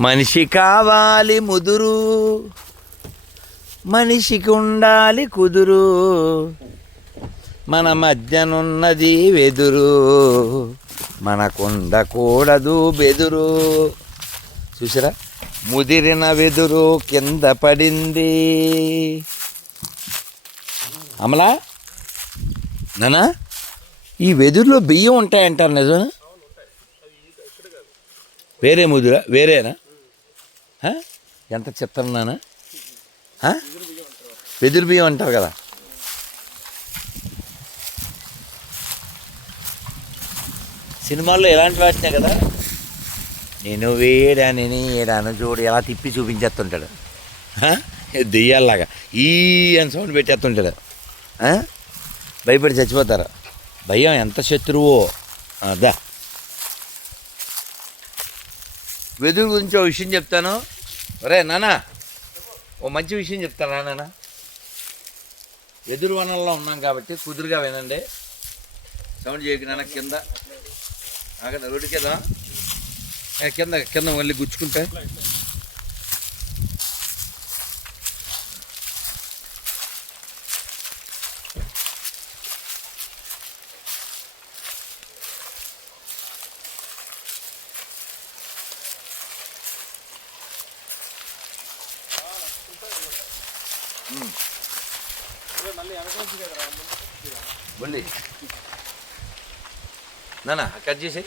మనిషి కావాలి ముదురు మనిషికి ఉండాలి కుదురు మన మధ్యనున్నది వెదురు మనకుండకూడదు బెదురు. చూసారా? ముదిరిన వెదురు కింద పడింది. అమలా? నానా? ఈ వెదురులో బియ్యం ఉంటాయంటారు నిజం వేరే ముదురా? వేరేనా? ఎంత చిత్రన్నానా? వెదురు బియ్యం అంటారు కదా. సినిమాల్లో ఎలాంటి వాటినే కదా? నేను వేడాని ఏడాను చూడు ఎలా తిప్పి చూపించేస్తుంటాడు? దెయ్యాల్లాగా. ఈ అని సౌండ్ పెట్టేస్తుంటాడు? భయపడి చచ్చిపోతారు. భయం ఎంత శత్రువో. అదా వెదురు గురించి ఒక విషయం చెప్తాను. ఒరే నానా ఓ మంచి విషయం చెప్తాను నాన్న. ఎదురు వనంలో ఉన్నాం కాబట్టి కుదురుగా వినండి. సౌండ్ చేయకు నాన్న కింద. అక్కడ రోడ్డు కింద. కింద కింద మళ్ళీ గుచ్చుకుంటే. మళ్ళీ నాన్న కట్ చేసి